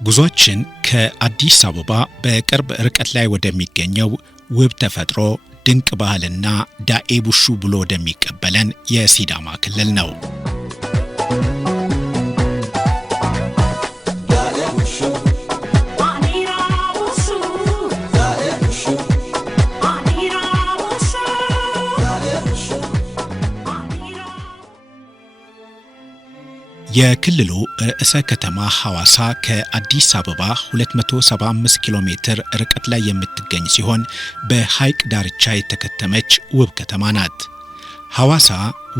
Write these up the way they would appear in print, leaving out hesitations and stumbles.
ጉዟችን ከአዲስ አበባ በቅርብ ርቀት ላይ ወደሚገኘው ውብ ተፈጥሮ ድንቅ ባህልና ዳኤ ቡሹ ብሎ ወደሚቀበለን የሲዳማ ክልል ነው። የክልሉ ርዕሰ ከተማ ሐዋሳ ከአዲስ አበባ 275 ኪሎ ሜትር ርቀት ላይ የምትገኝ ሲሆን በሐይቅ ዳርቻ የተከተመች ውብ ከተማ ናት። ሐዋሳ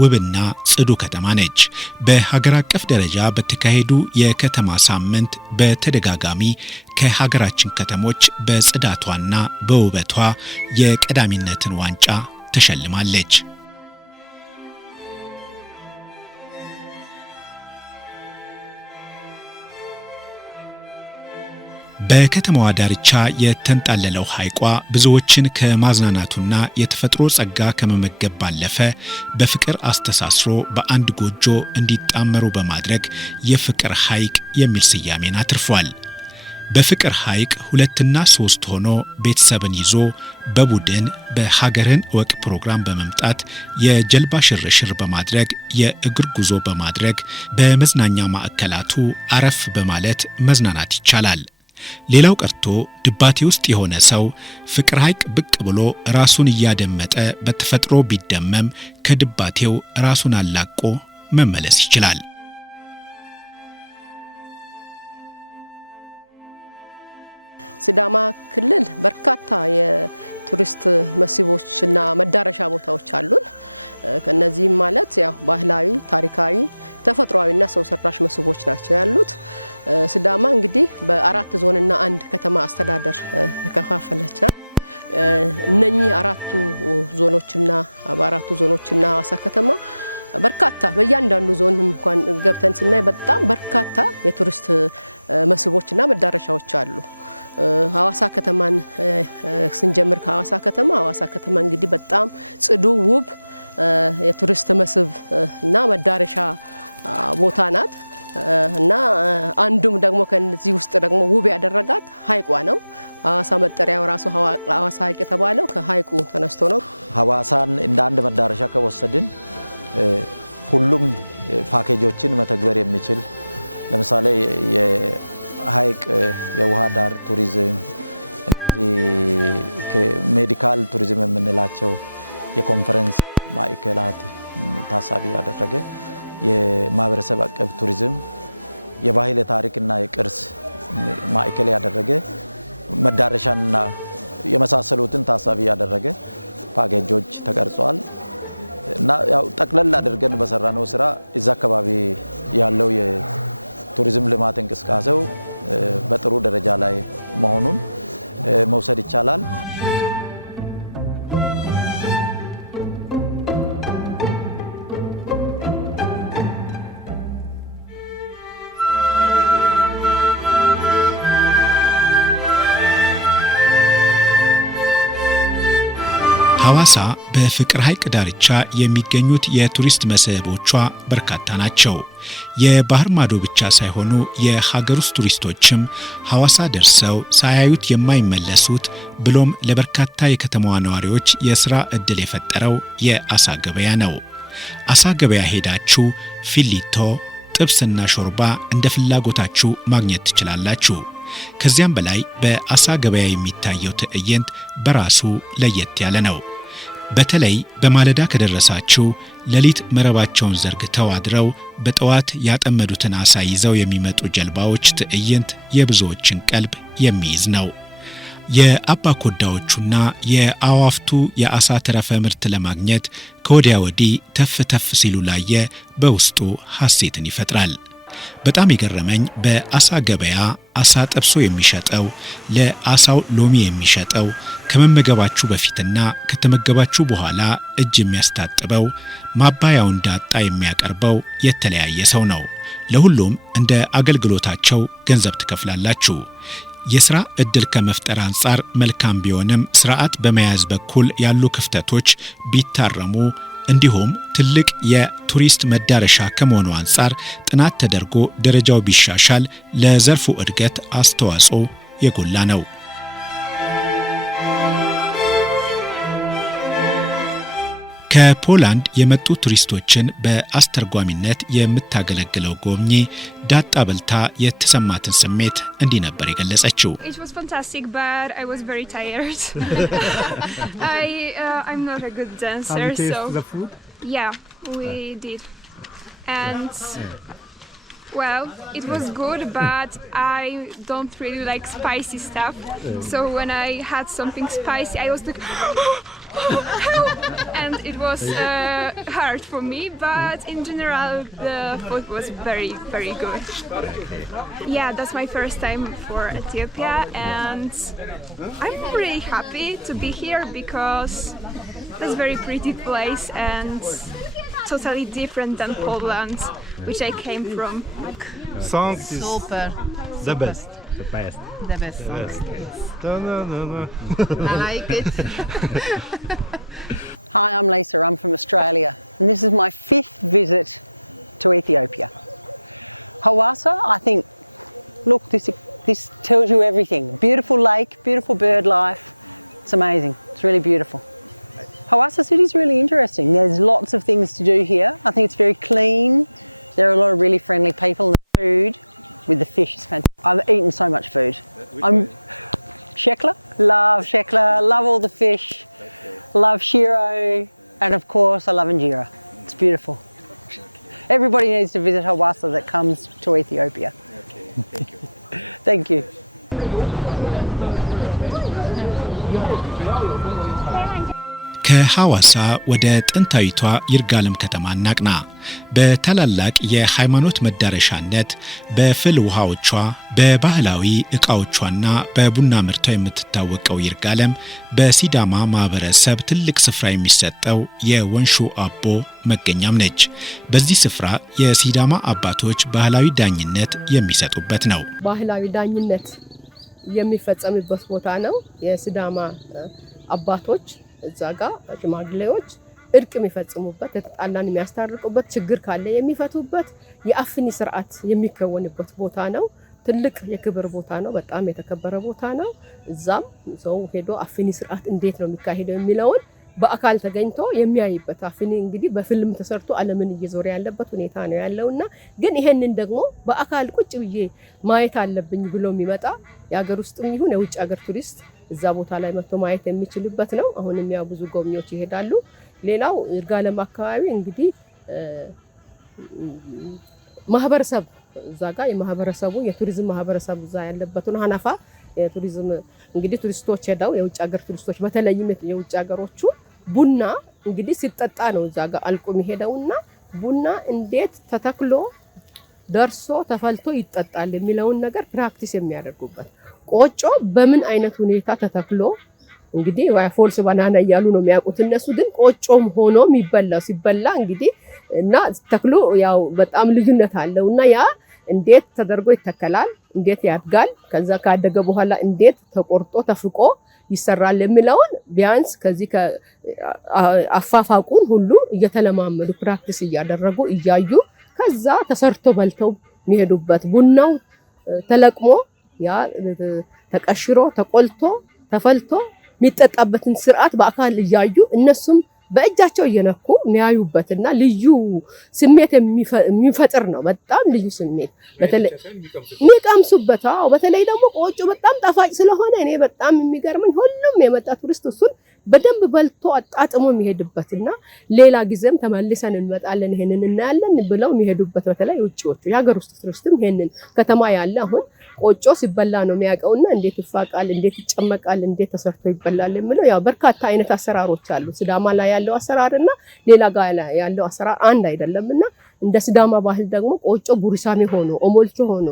ውብና ጽዱ ከተማ ነች። በሀገር አቀፍ ደረጃ በተካሄዱ የከተማ ሳምንት በተደጋጋሚ ከሀገራችን ከተሞች በጽዳቷና በውበቷ የቀዳሚነትን ዋንጫ ተሸልማለች። በከተማዋ ዳርቻ የተንጣለለው ሐይቋ ብዙዎችን ከማዝናናቱና የተፈጥሮ ጸጋ ከመመገብ ባለፈ በፍቅር አስተሳስሮ በአንድ ጎጆ እንዲጣመሩ በማድረግ የፍቅር ሐይቅ የሚል ስያሜን አትርፏል። በፍቅር ሐይቅ 2 እና 3 ሆኖ ቤተሰብን ይዞ በቡድን በሀገርን ወቅ ፕሮግራም በመምጣት የጀልባ ሽርሽር በማድረግ የእግር ጉዞ በማድረግ በመዝናኛ ማዕከላቱ አረፍ በማለት መዝናናት ይቻላል። ሌላው ቀርቶ ድባቴ ውስጥ የሆነ ሰው ፍቅር ሐይቅ ብቅ ብሎ ራሱን እያደመጠ በተፈጥሮ ቢደመም ከድባቴው ራሱን አላቆ መመለስ ይችላል። ሲዳማ ክልል በርካታ የቱሪስት መስህቦችና መዳረሻ ቦታዎች አሉን። ከነዚህም ማለት ያው ባህላዊ፣ ታሪካዊ፣ ተፈጥሯዊና ሰው ሰራሽ መስህቦች ናቸው ያሉት። ሲዳማ እንግዲህ በ4 ዞንና 1 ከተማ አስተዳደር ተከፋፈለች ናት። እነኚህ 4ቱ ዞኖችና በ4ቱ ዞኖችና ሐዋሳ ከተማ በርካታ በእያንዳንዱ ዞን እንኳን ገብተን ስናይ በጣም በርካታ የቱሪስት መስህቦችና መዳረሻዎች አሉ። ሐዋሳ ከተማን ስንጀምር ከሐዋሳ ከተማ እንግዲህ በጣም ጽዱ ውብ የቱሪስት መስህብ እና መዳረሻ ቦታ ናት እና አንዱም ደግሞ ከነዚህ ውስጥ ደግሞ ውብ ያደረጋት ሐይቋ ነው። ሐዋሳ መጠሪያው ራሱ ሐዋሳ ሐይቅ የተባለው ከሐይቁ ተነስቶ ነው። ሐዋሳን እንደ አንድ መዳረሻ ከወሰድን ሁሉም ፓኬጆችን መተግበር የሚችል ለምሳሌ የሐይቅ የውሃ ዳር ቱሪዝም፣ ሜዲካል ቱሪዝም የምንላቸው የኮንፈረንስ ማዕከላት ታሳቢ ያደረገ የማህበረሰብ አቀፍ ቱሪዝም፣ የባህል ታሪክና የቅርስ ማዕከል ያደረገ መዳረሻና የመሳሰሉትን ታሳቢ ያደረገ ፓኬጆች ተቀርጿል እና ያው ጠቅለል አድርገን በሰራነው ስራ እዛ አካባቢ ያለው የቱሪዝም ልማት እንቅስቃሴው በጥሩ ደረጃ ላይ መሆኑን መውሰድ ይቻላል። ሐዋሳ በፍቅር ሐይቅ ዳርቻ የሚገኙት የቱሪስት መስህቦቿ በርካታ ናቸው። የባህር ማዶ ብቻ ሳይሆኑ የሀገር ውስጥ ቱሪስቶችም ሐዋሳ ደርሰው ሳያዩት የማይመለሱት ብሎም ለበርካታ የከተማዋ ነዋሪዎች የሥራ ዕድል የፈጠረው የአሳ ገበያ ነው። አሳ ገበያ ሄዳችሁ ፊሊቶ፣ ጥብስና ሾርባ እንደ ፍላጎታችሁ ማግኘት ትችላላችሁ። ከዚያም በላይ በአሳ ገበያ የሚታየው ትዕይንት በራሱ ለየት ያለ ነው። በተለይ በማለዳ ከደረሳችሁ ሌሊት መረባቸውን ዘርግተው አድረው በጠዋት ያጠመዱትን አሳ ይዘው የሚመጡ ጀልባዎች ትዕይንት የብዙዎችን ቀልብ የሚይዝ ነው። የአባ ኮዳዎቹና የአዋፍቱ የአሳ ተረፈ ምርት ለማግኘት ከወዲያ ወዲህ ተፍ ተፍ ሲሉ ላየ በውስጡ ሐሴትን ይፈጥራል። በጣም የገረመኝ በአሳ ገበያ አሳ ጠብሶ የሚሸጠው፣ ለአሳው ሎሚ የሚሸጠው፣ ከመመገባችሁ በፊትና ከተመገባችሁ በኋላ እጅ የሚያስታጥበው፣ ማባያው እንዳጣ የሚያቀርበው የተለያየ ሰው ነው። ለሁሉም እንደ አገልግሎታቸው ገንዘብ ትከፍላላችሁ። የሥራ ዕድል ከመፍጠር አንጻር መልካም ቢሆንም ስርዓት በመያዝ በኩል ያሉ ክፍተቶች ቢታረሙ እንዲሁም ትልቅ የቱሪስት መዳረሻ ከመሆኑ አንፃር ጥናት ተደርጎ ደረጃው ቢሻሻል ለዘርፉ እድገት አስተዋጽኦ የጎላ ነው። ከፖላንድ የመጡ ቱሪስቶችን በአስተርጓሚነት የምታገለግለው ጎብኚ ዳጣ በልታ የተሰማትን ስሜት እንዲህ ነበር የገለጸችው። It was fantastic, but I was very tired. I'm not a good dancer. Have you tasted the food? Yeah, we did. And well, it was good, but I don't really like spicy stuff. So when I had something spicy, I was like, and it was hard for me. But in general, the food was very, very good. Yeah, that's my first time for Ethiopia, and I'm really happy to be here because it's a very pretty place and totally different than Poland, which I came from. Songs is Super. the best. The best. The best songs. No. I like it. Hi, I'm Lisa. I'm from Australia, and this is my 5th visit to Ethiopia. Hawassa, I think, look, this tells you everything. Beautiful lake, beautiful bird life. It's amazing. It's really beautiful. Hawassa city is really interesting. There's lots of things to do here. I think it's very clean. There are a lot of really friendly people. The food with the fish is fantastic. I've eaten so much food. I'm shekla, love all the fish, love shiro, and of course I love injera. It's beautiful. Everybody needs to visit Hawassa that comes to Ethiopia. Okay, thank you. ከሐዋሳ ወደ ጥንታዊቷ ይርጋለም ከተማ እናቅና። በታላላቅ የሃይማኖት መዳረሻነት በፍል ውሃዎቿ በባህላዊ ዕቃዎቿና በቡና ምርቷ የምትታወቀው ይርጋለም በሲዳማ ማህበረሰብ ትልቅ ስፍራ የሚሰጠው የወንሹ አቦ መገኛም ነች። በዚህ ስፍራ የሲዳማ አባቶች ባህላዊ ዳኝነት የሚሰጡበት ነው። ባህላዊ ዳኝነት የሚፈጸምበት ቦታ ነው። የሲዳማ አባቶች እዛ ጋር ሽማግሌዎች እርቅ የሚፈጽሙበት፣ ተጣላን የሚያስታርቁበት፣ ችግር ካለ የሚፈቱበት የአፍኒ ስርዓት የሚከወንበት ቦታ ነው። ትልቅ የክብር ቦታ ነው። በጣም የተከበረ ቦታ ነው። እዛም ሰው ሄዶ አፍኒ ስርዓት እንዴት ነው የሚካሄደው የሚለውን በአካል ተገኝቶ የሚያይበት አፍኒ እንግዲህ በፊልም ተሰርቶ ዓለምን እየዞረ ያለበት ሁኔታ ነው ያለውና ግን ይሄንን ደግሞ በአካል ቁጭ ብዬ ማየት አለብኝ ብሎ የሚመጣ የሀገር ውስጥም ይሁን የውጭ ሀገር ቱሪስት እዛ ቦታ ላይ መጥቶ ማየት የሚችልበት ነው። አሁንም ያው ብዙ ጎብኚዎች ይሄዳሉ። ሌላው ይርጋለም አካባቢ እንግዲህ ማህበረሰብ እዛ ጋር የማህበረሰቡ የቱሪዝም ማህበረሰብ እዛ ያለበት ነው። ሀናፋ የቱሪዝም እንግዲህ ቱሪስቶች ሄደው የውጭ ሀገር ቱሪስቶች በተለይም የውጭ ሀገሮቹ ቡና እንግዲህ ሲጠጣ ነው እዛ ጋር አልቆ የሚሄደውና ቡና እንዴት ተተክሎ ደርሶ ተፈልቶ ይጠጣል የሚለውን ነገር ፕራክቲስ የሚያደርጉበት፣ ቆጮ በምን አይነት ሁኔታ ተተክሎ እንግዲህ ፎልስ ባናና እያሉ ነው የሚያውቁት እነሱ፣ ግን ቆጮም ሆኖ የሚበላው ሲበላ እንግዲህ እና ተክሎ ያው በጣም ልዩነት አለውና ያ እንዴት ተደርጎ ይተከላል፣ እንዴት ያድጋል፣ ከዛ ካደገ በኋላ እንዴት ተቆርጦ ተፍቆ ይሰራል የሚለውን ቢያንስ ከዚህ አፋፋቁን ሁሉ እየተለማመዱ ፕራክቲስ እያደረጉ እያዩ ከዛ ተሰርቶ በልተው የሚሄዱበት፣ ቡናው ተለቅሞ ያ ተቀሽሮ ተቆልቶ ተፈልቶ የሚጠጣበትን ስርዓት በአካል እያዩ እነሱም በእጃቸው እየነኩ የሚያዩበትና ልዩ ስሜት የሚፈጥር ነው። በጣም ልዩ ስሜት በተለይ የሚቀምሱበት። በተለይ ደግሞ ቆጮ በጣም ጣፋጭ ስለሆነ እኔ በጣም የሚገርመኝ ሁሉም የመጣ ቱሪስት እሱን በደንብ በልቶ አጣጥሞ የሚሄድበትና ሌላ ጊዜም ተመልሰን እንመጣለን ይሄንን እናያለን ብለው የሚሄዱበት፣ በተለይ ውጪዎቹ የሀገር ውስጥ ቱሪስትም ይሄንን ከተማ ያለ አሁን ቆጮ ሲበላ ነው የሚያውቀውና እንዴት ይፋቃል፣ እንዴት ይጨመቃል፣ እንዴት ተሰርቶ ይበላል የሚለው ያው በርካታ አይነት አሰራሮች አሉ። ሲዳማ ላይ ያለው አሰራርና ሌላ ጋር ያለው አሰራር አንድ አይደለምና እንደ ሲዳማ ባህል ደግሞ ቆጮ ቡሪሳሜ ሆኖ ኦሞልቾ ሆኖ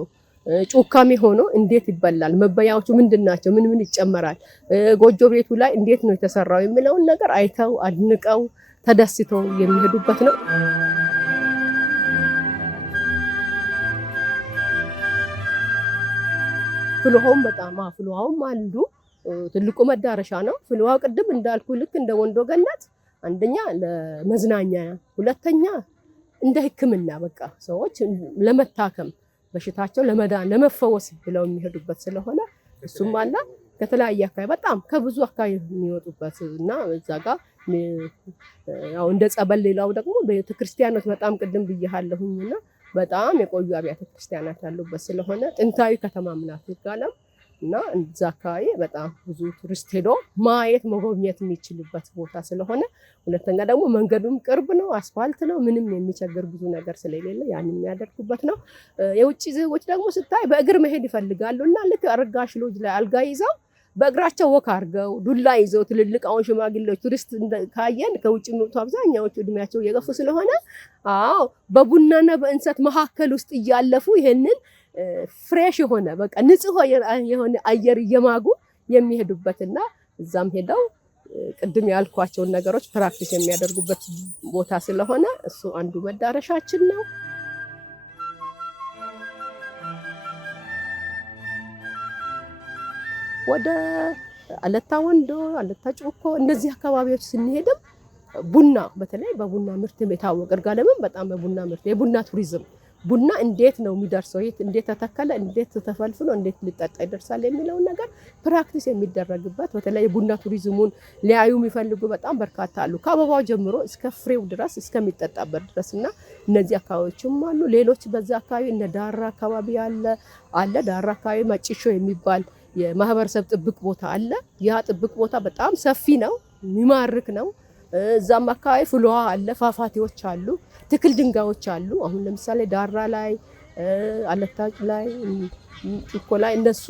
ጩካሜ ሆኖ እንዴት ይበላል፣ መበያዎቹ ምንድናቸው፣ ምን ይጨመራል፣ ጎጆ ቤቱ ላይ እንዴት ነው የተሰራው የሚለውን ነገር አይተው አድንቀው ተደስተው የሚሄዱበት ነው። ፍልውሃውም በጣም ፍልውሃውም አንዱ ትልቁ መዳረሻ ነው። ፍልውሃው ቅድም እንዳልኩ ልክ እንደ ወንዶ ገነት አንደኛ ለመዝናኛ፣ ሁለተኛ እንደ ሕክምና በቃ ሰዎች ለመታከም በሽታቸው ለመዳን ለመፈወስ ብለው የሚሄዱበት ስለሆነ እሱም አለ። ከተለያየ አካባቢ በጣም ከብዙ አካባቢ የሚወጡበት እና እዛ ጋር ያው እንደ ጸበል ሌላው ደግሞ ቤተክርስቲያኖች በጣም ቅድም ብያለሁኝና በጣም የቆዩ አብያተ ክርስቲያናት ያሉበት ስለሆነ ጥንታዊ ከተማም ናት ይጋለም እና እዛ አካባቢ በጣም ብዙ ቱሪስት ሄዶ ማየት መጎብኘት የሚችልበት ቦታ ስለሆነ፣ ሁለተኛ ደግሞ መንገዱም ቅርብ ነው፣ አስፋልት ነው፣ ምንም የሚቸገር ብዙ ነገር ስለሌለ ያንን የሚያደርጉበት ነው። የውጭ ዜጎች ደግሞ ስታይ በእግር መሄድ ይፈልጋሉ እና ልክ አረጋሽ ሎጅ ላይ አልጋ ይዘው በእግራቸው ወክ አድርገው ዱላ ይዘው ትልልቅ አሁን ሽማግሌዎች ቱሪስት ካየን ከውጭ የሚመጡ አብዛኛዎቹ እድሜያቸው እየገፉ ስለሆነ አዎ በቡናና በእንሰት መካከል ውስጥ እያለፉ ይሄንን ፍሬሽ የሆነ በቃ ንጹህ የሆነ አየር እየማጉ የሚሄዱበትና እዛም ሄደው ቅድም ያልኳቸውን ነገሮች ፕራክቲስ የሚያደርጉበት ቦታ ስለሆነ እሱ አንዱ መዳረሻችን ነው። ወደ አለታ ወንዶ፣ አለታ ጩኮ እነዚህ አካባቢዎች ስንሄድም ቡና በተለይ በቡና ምርት የታወቀ ይርጋለምም በጣም በቡና ምርት የቡና ቱሪዝም ቡና እንዴት ነው የሚደርሰው፣ እንዴት ተተከለ፣ እንዴት ተፈልፍሎ እንዴት ሊጠጣ ይደርሳል የሚለውን ነገር ፕራክቲስ የሚደረግበት በተለይ የቡና ቱሪዝሙን ሊያዩ የሚፈልጉ በጣም በርካታ አሉ። ከአበባው ጀምሮ እስከ ፍሬው ድረስ እስከሚጠጣበት ድረስና እነዚህ አካባቢዎችም አሉ። ሌሎች በዛ አካባቢ እነ ዳራ አካባቢ አለ ዳራ አካባቢ መጭሾ የሚባል የማህበረሰብ ጥብቅ ቦታ አለ። ያ ጥብቅ ቦታ በጣም ሰፊ ነው፣ የሚማርክ ነው። እዛም አካባቢ ፍልውሃ አለ፣ ፏፏቴዎች አሉ፣ ትክል ድንጋዮች አሉ። አሁን ለምሳሌ ዳራ ላይ አለታ ላይ ጩኮ ላይ እነሱ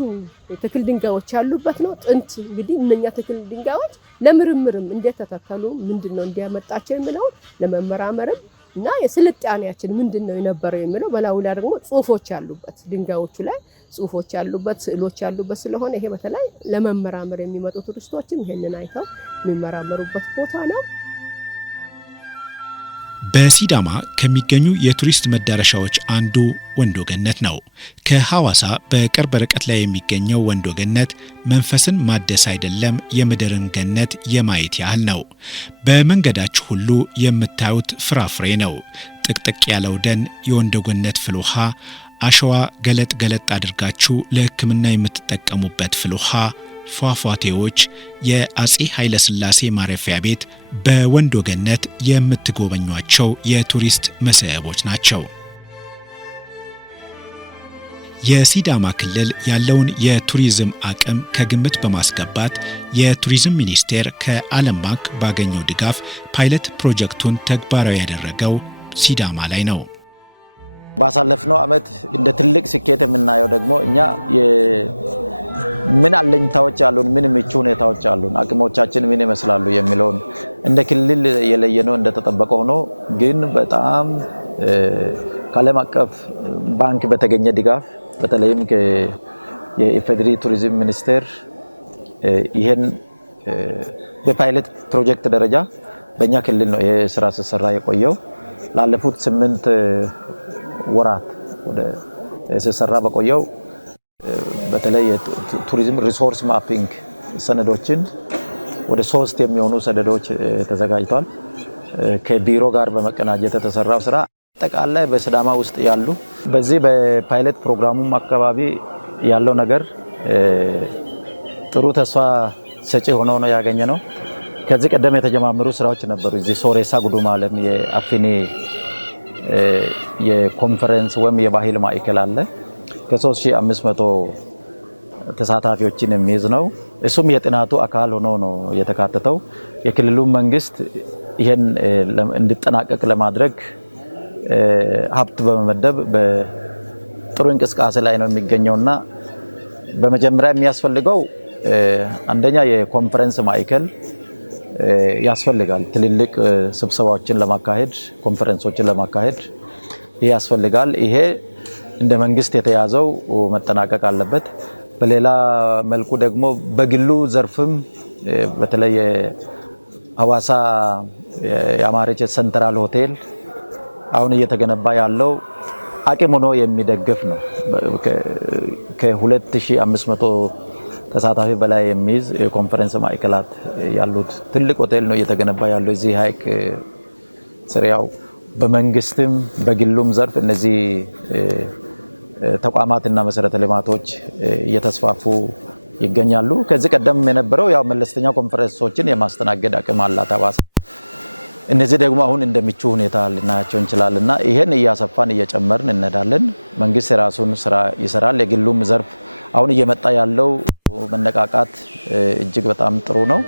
ትክል ድንጋዮች ያሉበት ነው። ጥንት እንግዲህ እነኛ ትክል ድንጋዮች ለምርምርም እንዴት ተተከሉ ምንድነው እንዲያመጣቸው የሚለውን ለመመራመርም እና የስልጣኔያችን ምንድነው የነበረው የሚለው በላዩ ላይ ደግሞ ጽሁፎች ያሉበት ድንጋዮቹ ላይ ጽሁፎች ያሉበት ስዕሎች ያሉበት ስለሆነ ይሄ በተለይ ለመመራመር የሚመጡ ቱሪስቶችም ይሄንን አይተው የሚመራመሩበት ቦታ ነው። በሲዳማ ከሚገኙ የቱሪስት መዳረሻዎች አንዱ ወንዶ ገነት ነው። ከሐዋሳ በቅርብ ርቀት ላይ የሚገኘው ወንዶ ገነት መንፈስን ማደስ አይደለም የምድርን ገነት የማየት ያህል ነው። በመንገዳችሁ ሁሉ የምታዩት ፍራፍሬ ነው። ጥቅጥቅ ያለው ደን፣ የወንዶ ገነት ፍልውሃ፣ አሸዋ ገለጥ ገለጥ አድርጋችሁ ለሕክምና የምትጠቀሙበት ፍልውሃ፣ ፏፏቴዎች፣ የአጼ ኃይለ ሥላሴ ማረፊያ ቤት በወንዶ ገነት የምትጎበኟቸው የቱሪስት መስህቦች ናቸው። የሲዳማ ክልል ያለውን የቱሪዝም አቅም ከግምት በማስገባት የቱሪዝም ሚኒስቴር ከዓለም ባንክ ባገኘው ድጋፍ ፓይለት ፕሮጀክቱን ተግባራዊ ያደረገው ሲዳማ ላይ ነው። ባሳለፍነው ዓመት እንደ ትልቅ ስኬት የምናየው ደግሞ እኛ ምን አለኝታዎች አሉን፣ ምን ምቹ ሁኔታዎች አሉን፣ አቅሞቻችን ምን ይመስላሉ የሚለውን እንደ ክልል የለየነው እንደተጠበቀ ሆኖ ግን በጣም ከዓለም አቀፍ ባንክ በተገኘ ድጋፍ በተለይም የኢፌዴሪ ቱሪዝም ሚኒስቴር ይሄን በፓይለት ፕሮጀክት ደረጃ በእኛ ክልል ነው ይሄ ስራ ሲሰራ የቆየው። ላለፉት 8 ወራት ወደ ሲሰራ በቆየው በተለይ የቱሪዝም ሪሶርስ ማፒንግ ሰነዶችን ወደ 3 የሚሆኑ ሰነዶች ተዘጋጅቷል። ከቢሮ ጋር በመቀናጀት የተሰራው ስራ አጠቃላይ በሲዳማ ውስጥ ያሉ በዚህ በፓይለት ፕሮግራሙም አካባቢ ያለው ነገር ጥሩ ተስፋ ሰጪ ሆኖ ነው ያገኘ ነው። ከዚህ ቀደም የተጀማመሩ ስራዎች ነበሩ። እዚህ ሶሬሳ ጉዱማለም የአፊኒ የኮንፈረንስ ወይም የባህል ማዕከል አለ። ከ3500 ተሳታፊዎችን የሚይዝ ነው። እሱም የጥናቱ አካል ሆኖ ነው የተካተተው። የክልሉ መንግስት ይሄን እንዲጠናቀቅ ለማድረግ ሀብት በመመደብ በጥሩ እንቅስቃሴ ላይ ነው የሚገኘውና በመጀመሪያ የሚያስፈልገው አንደኛ የኮንፈረንስ ማዕከል ያስፈልጋል። ትልልቅ ስብሰባዎችን ለማካሄድ ኮንፈረንሶችን ለማካሄድ ይሄ ያስፈልጋል። ይሄ እንደ መንግስት የተያዘው መጠናቀቅ አለበት። በሌላ መልኩ ደግሞ በግሉ ዘርፍም በተለይ ሐዋሳ የአማረች ሴንትራል ሆቴል አሁን እየተገነባ ያለው አቅም ሆኖ የሚደግፍ ነው። ከ2500 ተሳታፊ በላይ የሚይዝ የኮንፈረንስ ማዕከላት ያሉት ትልቅ ሆቴል ነው እየተገነባ ያለው እዚህ ሐይቅ ስር። ያው በመንግስትም በግሉም ዘርፍ እነዚህ ተቋማትና መሰረተ ልማቶች እየተስፋፉ ይገኛሉ። ከዚህ ቀደም የነበረው ያው መለስተኛ ኮንፈረንሶችን የማስተናገድ አቅም አላት ሐዋሳ። እነዚህ ደግሞ አሁን እንደምቹ ሁኔታ ልናያቸው እንችላለንና ይሄን እያሰፋን እየጨመርን እንሄዳለን። መንግስት የራሱን ስራ ይሰራል። የግሉም ዘርፍ አሁን እየመጣ ያለው መነቃቃት እጅግ በጣም ጥሩ ነው።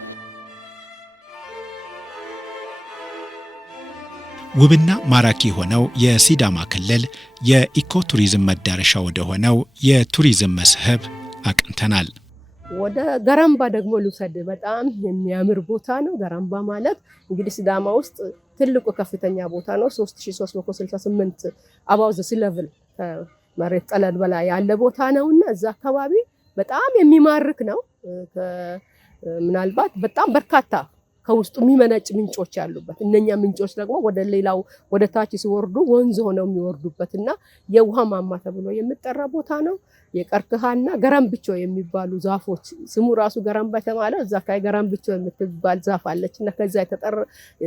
ውብና ማራኪ ሆነው የሲዳማ ክልል የኢኮቱሪዝም መዳረሻ ወደ ሆነው የቱሪዝም መስህብ አቅንተናል። ወደ ገራምባ ደግሞ ልውሰድ። በጣም የሚያምር ቦታ ነው። ገራምባ ማለት እንግዲህ ሲዳማ ውስጥ ትልቁ ከፍተኛ ቦታ ነው። 3368 አባው ዘ ሲ ሌቭል ከመሬት ጠለል በላይ ያለ ቦታ ነውና እዛ አካባቢ በጣም የሚማርክ ነው። ምናልባት በጣም በርካታ ከውስጡ የሚመነጭ ምንጮች ያሉበት እነኛ ምንጮች ደግሞ ወደ ሌላው ወደ ታች ሲወርዱ ወንዝ ሆነው የሚወርዱበትና የውሃ ማማ ተብሎ የሚጠራ ቦታ ነው። የቀርከሃና ገራምብቾ የሚባሉ ዛፎች ስሙ ራሱ ገራምባ የተባለው እዛ አካባቢ ገራምብቾ የምትባል ዛፍ አለችና ከዛ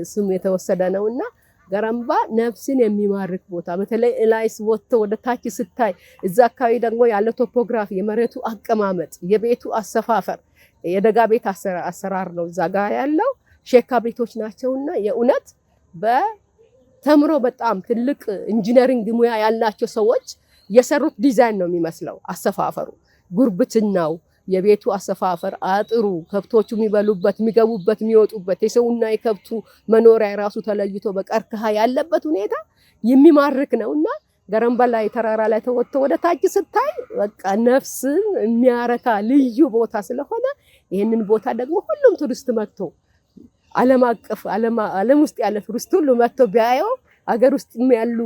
ስሙ የተወሰደ ነውና ገራምባ ነፍስን የሚማርክ ቦታ በተለይ እላይስ ወጥቶ ወደ ታች ስታይ እዛ አካባቢ ደግሞ ያለው ቶፖግራፊ የመሬቱ አቀማመጥ የቤቱ አሰፋፈር የደጋ ቤት አሰራር ነው እዛ ጋር ያለው ሼካ ቤቶች ናቸውና የእውነት በተምሮ በጣም ትልቅ ኢንጂነሪንግ ሙያ ያላቸው ሰዎች የሰሩት ዲዛይን ነው የሚመስለው። አሰፋፈሩ ጉርብትናው የቤቱ አሰፋፈር አጥሩ ከብቶቹ የሚበሉበት የሚገቡበት የሚወጡበት የሰውና የከብቱ መኖሪያ ራሱ ተለይቶ በቀርከሃ ያለበት ሁኔታ የሚማርክ ነውና ገራምባ ላይ ተራራ ላይ ተወጥቶ ወደ ታች ስታይ በቃ ነፍስን የሚያረካ ልዩ ቦታ ስለሆነ ይሄንን ቦታ ደግሞ ሁሉም ቱሪስት መጥቶ ዓለም ውስጥ ያለ ቱሪስት ሁሉ መጥቶ ቢያየው ሀገር ውስጥ ያሉ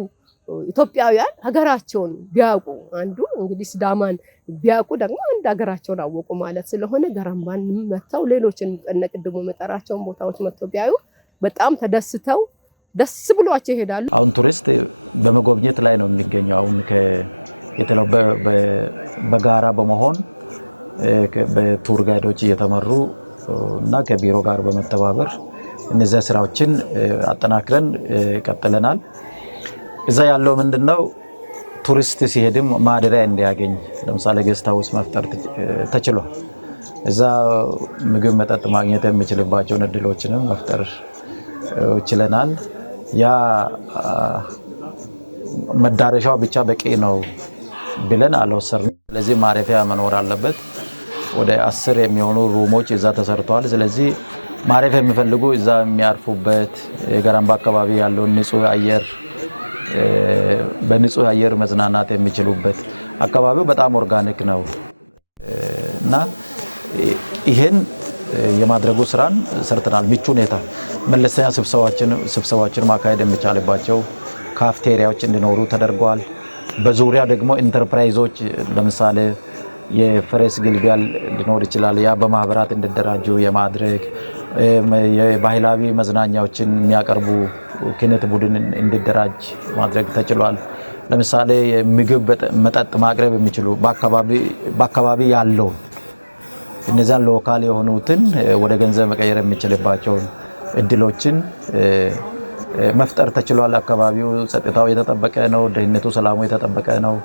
ኢትዮጵያውያን ሀገራቸውን ቢያውቁ አንዱ እንግዲህ ሲዳማን ቢያውቁ ደግሞ አንድ ሀገራቸውን አወቁ ማለት ስለሆነ ገራምባን መጥተው ሌሎችን ቅድሙ መጠራቸውን ቦታዎች መጥተው ቢያዩ በጣም ተደስተው ደስ ብሏቸው ይሄዳሉ። አሁን ቱሪስት በመጎብኘት ላይ ነው የሚገኘው። አሁን በጋራ በመሆን በቱር ጋይዶች እየተመሩ እና ከቢሮ ጋር በመተባበር እነዚህ ስራዎችን አጠናክረን ቀጥለናል። እዛ ያለው ምንድነው ቱሪስት ሲሄድም ማደሪያ እንዲያገኝ ለምሳሌ ጌስት ሃውስ መፍጠር ተችሏል። እዛ ምግብ መጠጥ ማግኘት የሚችልባቸውን እድሎችንም መፍጠር ችለናል። ያ መዳረሻው ብቻ በቂ ነው ብለን አልወሰድንም። ስለዚህ ማረፊያ መኖር አለበት። ወደ 10 የሚሆኑ ሩሞች እዛ ተሰርተዋል። ስለዚህ ማረፊያ የሚፈልጉ እዛ የሚያርፉበት የገራምባ አካባቢ ያለውን ንጹህ አየር በንጹህ አየር መዝናናት የሚችሉበት አካባቢው በጣም ኦርጋኒክ ነው እና ይሄን የማድረጉ ስራን ሰርተናል። ምቹ ሁኔታ መለስተኛ ስብሰባዎችን ማካሄድ የሚቻልባቸው ካፍቴሪያዎች እንዲኖሩ ተደርጓል። በዙሪያ ደግሞ ኢንተርፕራይዞች ለምሳሌ የፈረስ ግልቢያ ሊኖር ይችላል። ያ በማህበራት እንዲደራጁ የማድረግ የባህላዊ መዝናኛዎችን የሚያቀርቡ ክነት ቡድን እንዲደራጅ ማድረግ ተችሏል። ለምሳሌ ምግብ መጠጥ ማቅረብ የሚችሉ በአካባቢ ያለው እነዛን ሎካል የሆኑትን ወደ ገንዘብ መቀየር የሚችልባቸውን እድሎችን መፍጠር ተችሏል። አካባቢው ጸጥታው የተጠበቀ ነው፣ ደህንነቱ ሰላሙ የተጠበቀ ነው።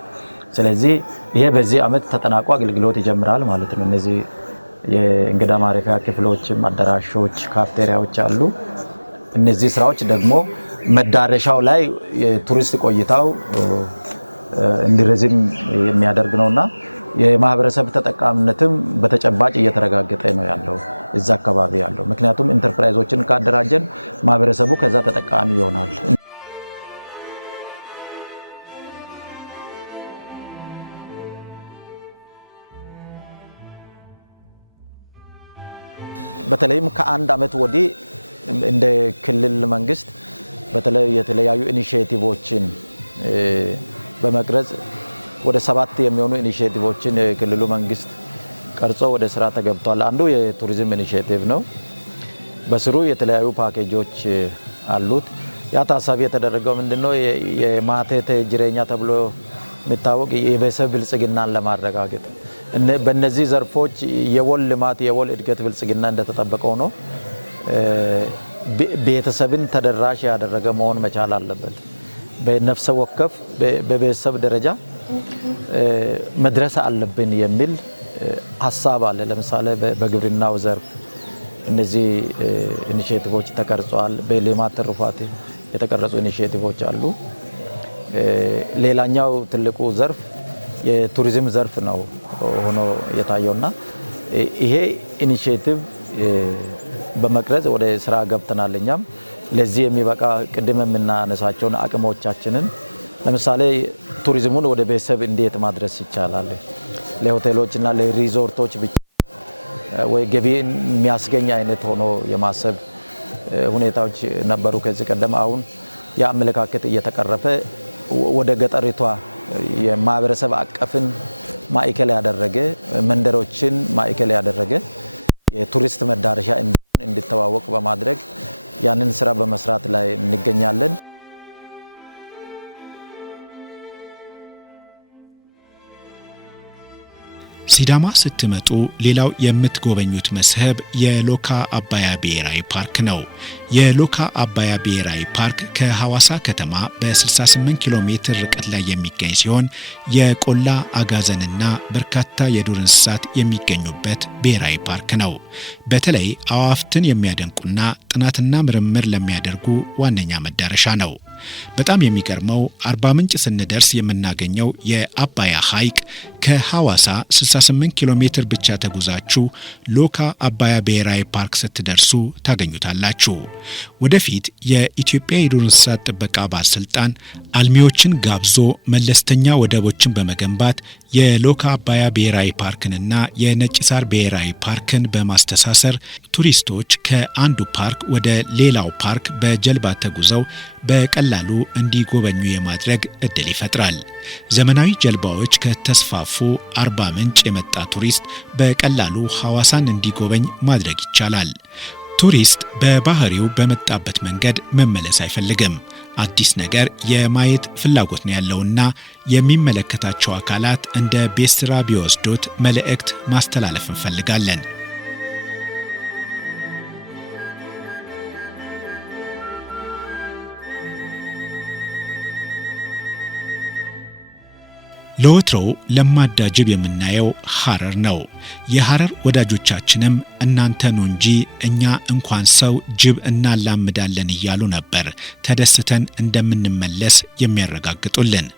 ስለዚህ ይሄ በዚህ አመት ተጠናቆ አገልግሎት ይጀምራል ማለት ነው። እነዚህ የእንግዳ ማረፊያ ክፍሎችም አዳራሾች፣ ካፍቴሪያዎች አሉ። እነዚህ ስራዎች ደግሞ መዳረሻው ላይ የቱሪስት ቆይታው እንዲረዝም የሚያደርግ ነውና የማህበረሰብ ተጠቃሚነትም በተጨባጭ እየተረጋገጠ ነው ያለው እዛ አካባቢ ያለው። ምክንያቱም ኢንተርፕራይዞችን ካደራጀን ማህበረሰቡ ከዛ ተጠቃሚ ይሆናል። በተለይም ከአንድ አመት ወዲህ እንደ ክልል መንግስት በተለይ የተለያዩ ኢኒሺዬቲቮችን በመቅረጽ ወደ 7 የሚሆኑ ኢኒሺዬቲቮችን የክልሉ መንግስት ቀርጾ ወደ ስራ ተገብቷል። አንዱ የቱሪዝም ኢኒሺዬቲቭ ነው። በስሩ የተለያዩ ፓኬጆች አሉት። ያ ታሳቢ የተደረገው ምንድነው የማቴቴ ጅሬኛ ተብሎ የሚታወቅ የቤተሰብ ብልጽግናን ለማረጋገጥ በእነዚህ ዘርፎች የወል ልማት የወል እድገት ብልጽግና እንደተጠበቀው ነው ቤተሰብን ተደራሽ ያደረገ መሆን መቻል አለበት። በነፍሰ ወከፍ በቤተሰብ ደረጃ መድረስ አለብን የሚል ሐሳብ አለ። ለምሳሌ በግብርናው ዘርፍ እነዚህ ኢኒሼቲቮች ተቀርጸዋል። በሌማት ትሩፋት የተቀረጹ ኢኒሼቲቮች አሉ። ሌላኛው ትልቁ ዘርፍ የቱሪዝም ዘርፍ ነው ሆኖ የታየውና ይሄ ኢኒሼቲቭ በመቅረጽ ወደ ስራ ገብተናል። እኛም ለዚህ የሚበቃ ቅድም የምናነሳቸውን አቅሞቻችንን ለምሳሌ ቱሪዝሙን ወደ ቤተሰብ እንዴት ማድረስ ይቻላል? ለሆቴሎችና ለሪዞርቶች ብቻ ወይ ገቢ የሚያስገኝ አይነት ሆኖ የማሰብ ሁኔታዎች ነበሩ ከዚህ ቀደም። አሁን የአመለካከት እየተቀረፈ ወደ ገጠሪቷ የማህበረሰብ አቀፍን ማዕከል ያደረገ መንደሮችን ማዕከል ያደረገ የቱሪስት መዳረሻ እንዲተዋወቅ በማድረግ ያንን ስራ በመስራት ላይ እንገኛለን። ሲዳማ ስትመጡ ሌላው የምትጎበኙት መስህብ የሎካ አባያ ብሔራዊ ፓርክ ነው። የሎካ አባያ ብሔራዊ ፓርክ ከሐዋሳ ከተማ በ68 ኪሎ ሜትር ርቀት ላይ የሚገኝ ሲሆን የቆላ አጋዘንና በርካታ የዱር እንስሳት የሚገኙበት ብሔራዊ ፓርክ ነው። በተለይ አዕዋፍትን የሚያደንቁና ጥናትና ምርምር ለሚያደርጉ ዋነኛ መዳረሻ ነው። በጣም የሚገርመው አርባ ምንጭ ስንደርስ የምናገኘው የአባያ ሐይቅ ከሐዋሳ 68 ኪሎ ሜትር ብቻ ተጉዛችሁ ሎካ አባያ ብሔራዊ ፓርክ ስትደርሱ ታገኙታላችሁ። ወደፊት የኢትዮጵያ የዱር እንስሳት ጥበቃ ባለስልጣን አልሚዎችን ጋብዞ መለስተኛ ወደቦችን በመገንባት የሎካ አባያ ብሔራዊ ፓርክንና የነጭ ሳር ብሔራዊ ፓርክን በማስተሳሰር ቱሪስቶች ከአንዱ ፓርክ ወደ ሌላው ፓርክ በጀልባ ተጉዘው በቀላሉ እንዲጎበኙ የማድረግ እድል ይፈጥራል። ዘመናዊ ጀልባዎች ከተስፋፉ አርባ ምንጭ የመጣ ቱሪስት በቀላሉ ሐዋሳን እንዲጎበኝ ማድረግ ይቻላል። ቱሪስት በባህሪው በመጣበት መንገድ መመለስ አይፈልግም። አዲስ ነገር የማየት ፍላጎት ነው ያለውና የሚመለከታቸው አካላት እንደ ቤት ስራ ቢወስዱት መልእክት ማስተላለፍ እንፈልጋለን። ለወትሮው ለማዳ ጅብ የምናየው ሐረር ነው። የሐረር ወዳጆቻችንም እናንተ ነው እንጂ እኛ እንኳን ሰው ጅብ እናላምዳለን እያሉ ነበር ተደስተን እንደምንመለስ የሚያረጋግጡልን።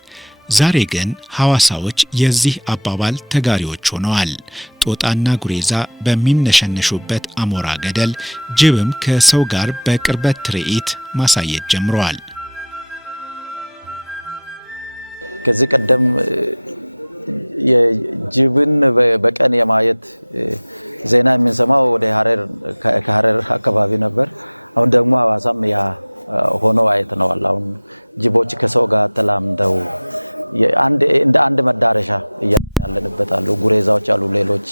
ዛሬ ግን ሐዋሳዎች የዚህ አባባል ተጋሪዎች ሆነዋል። ጦጣና ጉሬዛ በሚነሸነሹበት አሞራ ገደል ጅብም ከሰው ጋር በቅርበት ትርኢት ማሳየት ጀምረዋል። ከዚህ ቀደም የጅብን በቀን የማየት ዜና የምንሰማው ወደ ከሐረር አካባቢ ነበር። አሁን ደግሞ ሐዋሳም ያ ሆኖ አይተነዋል። አሁን ጅቦች ከሰው ጋር ተላምደው እንደ አንድ መዳረሻ ያለንበት አሉ። ጉሬዛዎች አሉ፣ ሌሎች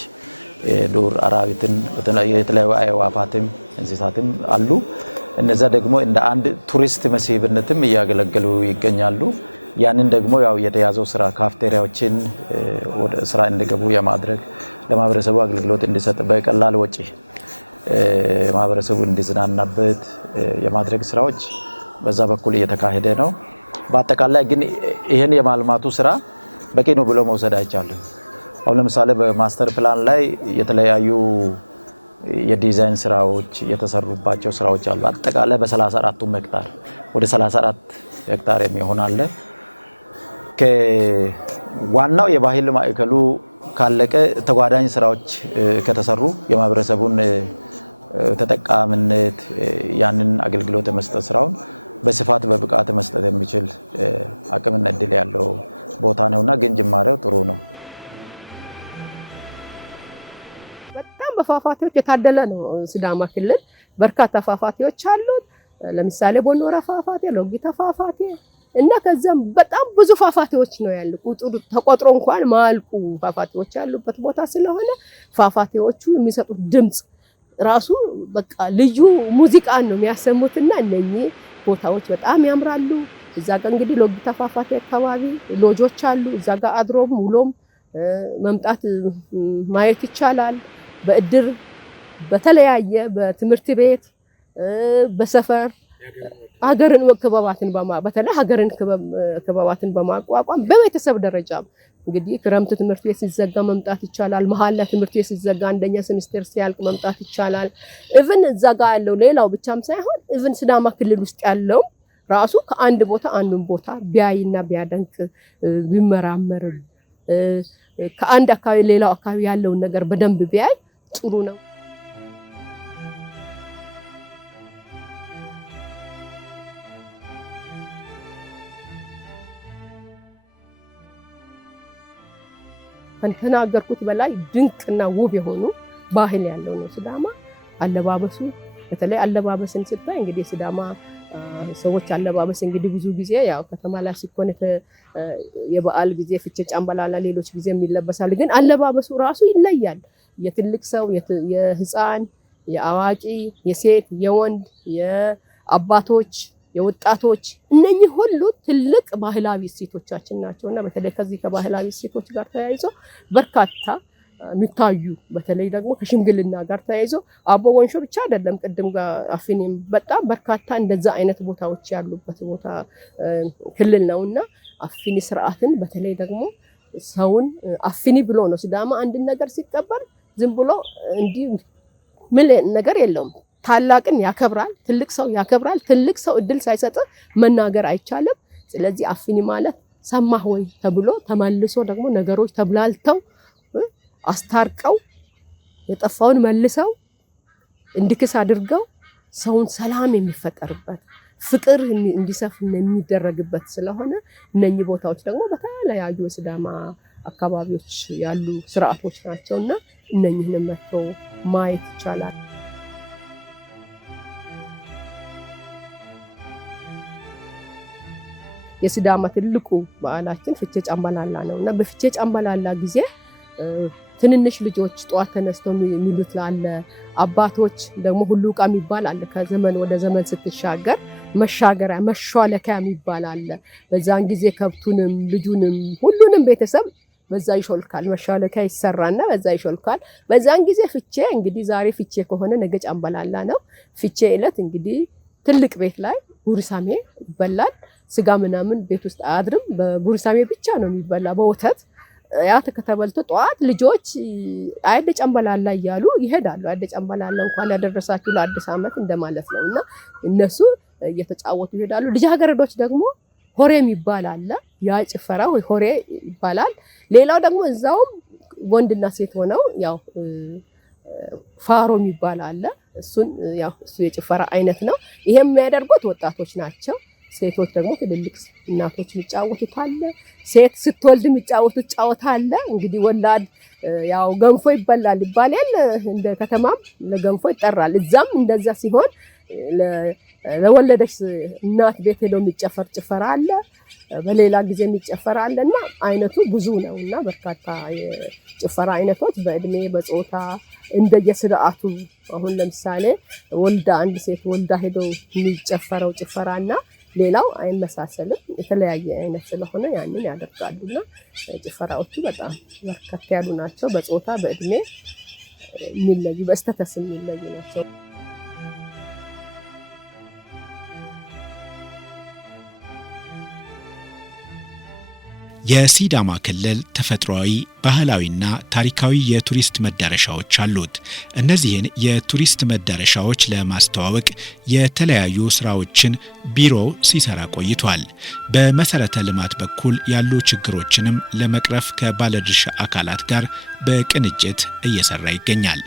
ዱር አራዊትን የተለያዩ አዕዋፋትም እንስሳትም አሉ። እነዛ ደግሞ እንደ አንድ ቱሪስት መስህብነትም እያገለገሉ ይገኛሉ። ያንን ደግሞ ያው የተያዘው ስራ ካፍቴሪያዎችን ወደ ስራ እንዲገቡ የማድረግ ለማህበረሰቡ አገልግሎት እንዲሰጥ በቀላል ወጪ ማህበረሰቡ እንዲዝናናበት የማድረግ ስራዎች በዛ በኩል እየተካሄደ ነው። በአጠቃላይ ግን ይሄን የማልማቱ ስራ በቂ ነው ብሎ መውሰድ አይቻልም። አሁን ለምሳሌ በማስተር ፕላን ላይ የተለያዩ የዲዛይን ስራዎች የተሰሩባቸው ስራዎች አሉ። አጠቃላይ በ34 ሄክታር ወደ 34 ሄክታር የሚሆን አለ። ከዋናው የባህል ማዕከሉ ካለቀ ተጓዳኝ ስራዎች ከተሰሩ የማህበረሰቡን ተጠቃሚነት ያንን አገልግሎት የመስጠት ስራውን በስፋት በብቃት መስጠት የሚችል አቅምና እድል ያለው ቦታ ነውና ግን ጅማሬው ጥሩ ነው። በጣም በፏፏቴዎች የታደለ ነው ሲዳማ ክልል። በርካታ ፏፏቴዎች አሉት። ለምሳሌ ቦኖራ ፏፏቴ፣ ሎጊታ ፏፏቴ እና ከዛም በጣም ብዙ ፏፏቴዎች ነው ያሉ። ቁጥሩ ተቆጥሮ እንኳን ማልቁ ፏፏቴዎች ያሉበት ቦታ ስለሆነ ፏፏቴዎቹ የሚሰጡት ድምጽ ራሱ በቃ ልዩ ሙዚቃን ነው የሚያሰሙትና እነኚህ ቦታዎች በጣም ያምራሉ። እዛ ጋር እንግዲህ ሎጊታ ፏፏቴ አካባቢ ሎጆች አሉ። እዛ ጋር አድሮም ውሎም መምጣት ማየት ይቻላል። በእድር በተለያየ በትምህርት ቤት በሰፈር ሀገርን ክበባትን በማቋቋም በቤተሰብ ደረጃ እንግዲህ ክረምት ትምህርት ቤት ሲዘጋ መምጣት ይቻላል። መሀል ላይ ትምህርት ቤት ሲዘጋ አንደኛ ሴሚስተር ሲያልቅ መምጣት ይቻላል። ኢቭን እዛ ጋር ያለው ሌላው ብቻም ሳይሆን ኢቭን ሲዳማ ክልል ውስጥ ያለው ራሱ ከአንድ ቦታ አንዱን ቦታ ቢያይና ቢያደንቅ ቢመራመር ከአንድ አካባቢ ሌላው አካባቢ ያለውን ነገር በደንብ ቢያይ ጥሩ ነው። ከተናገርኩት በላይ ድንቅና ውብ የሆኑ ባህል ያለው ነው ሲዳማ። አለባበሱ በተለይ አለባበስን ስታይ እንግዲህ ሲዳማ ሰዎች አለባበስ እንግዲህ ብዙ ጊዜ ያው ከተማ ላይ ሲኮን የበዓል ጊዜ ፍቼ ጫምባላላ ሌሎች ጊዜ የሚለበሳል። ግን አለባበሱ ራሱ ይለያል። የትልቅ ሰው የህፃን የአዋቂ የሴት የወንድ የአባቶች የወጣቶች እነኚህ ሁሉ ትልቅ ባህላዊ እሴቶቻችን ናቸውና በተለይ ከዚህ ከባህላዊ እሴቶች ጋር ተያይዞ በርካታ የሚታዩ በተለይ ደግሞ ከሽምግልና ጋር ተያይዞ አቦ ወንሾ ብቻ አይደለም ቅድም ጋር አፊኒም በጣም በርካታ እንደዛ አይነት ቦታዎች ያሉበት ቦታ ክልል ነውና አፊኒ ስርዓትን በተለይ ደግሞ ሰውን አፊኒ ብሎ ነው ሲዳማ አንድ ነገር ሲቀበል ዝም ብሎ እንዲህ ምን ነገር የለውም። ታላቅን ያከብራል፣ ትልቅ ሰው ያከብራል። ትልቅ ሰው እድል ሳይሰጥ መናገር አይቻልም። ስለዚህ አፊኒ ማለት ሰማህ ወይ ተብሎ ተመልሶ ደግሞ ነገሮች ተብላልተው አስታርቀው የጠፋውን መልሰው እንዲክስ አድርገው ሰውን ሰላም የሚፈጠርበት ፍቅር እንዲሰፍን የሚደረግበት ስለሆነ እነኚህ ቦታዎች ደግሞ በተለያዩ ሲዳማ አካባቢዎች ያሉ ስርዓቶች ናቸውና እነኚህን መጥቶ ማየት ይቻላል። የሲዳማ ትልቁ በዓላችን ፍቼ ጫምባላላ ነውና በፍቼ ጫምባላላ ጊዜ ትንንሽ ልጆች ጧት ተነስተው የሚሉት አለ። አባቶች ደግሞ ሁሉቃ የሚባል አለ። ከዘመን ወደ ዘመን ስትሻገር መሻገሪያ መሿለኪያ የሚባል አለ። በዛን ጊዜ ከብቱንም ልጁንም ሁሉንም ቤተሰብ በዛ ይሾልካል። መሿለኪያ ይሰራና በዛ ይሾልካል። በዛን ጊዜ ፍቼ እንግዲህ ዛሬ ፍቼ ከሆነ ነገ ጫምባላላ ነው። ፍቼ ዕለት እንግዲህ ትልቅ ቤት ላይ ጉርሳሜ ይበላል። ስጋ ምናምን ቤት ውስጥ አያድርም። በጉርሳሜ ብቻ ነው የሚበላ በወተት ያ ተከተበልቶ ጧት ልጆች አይደ ጫምባላላ እያሉ ይሄዳሉ። አይደ ጫምባላላ እንኳን ያደረሳችሁ ለአዲስ ዓመት እንደማለት ነውና እነሱ እየተጫወቱ ይሄዳሉ። ልጃገረዶች ደግሞ ሆሬ የሚባል አለ። ያ ጭፈራ ሆሬ ይባላል። ሌላው ደግሞ እዛውም ወንድና ሴት ሆነው ያው ፋሮ የሚባል አለ። እሱን ያው እሱ የጭፈራ አይነት ነው። ይሄም የሚያደርጉት ወጣቶች ናቸው። ሴቶች ደግሞ ትልልቅ እናቶች የሚጫወቱት አለ። ሴት ስትወልድ የሚጫወቱት ጫወታ አለ። እንግዲህ ወላድ ያው ገንፎ ይበላል ይባላል። እንደ ከተማም ለገንፎ ይጠራል። እዛም እንደዛ ሲሆን ለወለደች እናት ቤት ሄዶ የሚጨፈር ጭፈራ አለ። በሌላ ጊዜ የሚጨፈር አለና አይነቱ ብዙ ነውና በርካታ የጭፈራ አይነቶች በእድሜ በጾታ እንደየስርዓቱ አሁን ለምሳሌ ወልዳ አንድ ሴት ወልዳ ሄዶ የሚጨፈረው ጭፈራና ሌላው አይመሳሰልም። የተለያየ አይነት ስለሆነ ያንን ያደርጋሉና ጭፈራዎቹ በጣም በርካታ ያሉ ናቸው። በጾታ በእድሜ የሚለዩ በስተተስ የሚለዩ ናቸው። የሲዳማ ክልል ተፈጥሯዊ ባህላዊና ታሪካዊ የቱሪስት መዳረሻዎች አሉት። እነዚህን የቱሪስት መዳረሻዎች ለማስተዋወቅ የተለያዩ ስራዎችን ቢሮው ሲሰራ ቆይቷል። በመሰረተ ልማት በኩል ያሉ ችግሮችንም ለመቅረፍ ከባለድርሻ አካላት ጋር በቅንጅት እየሰራ ይገኛል።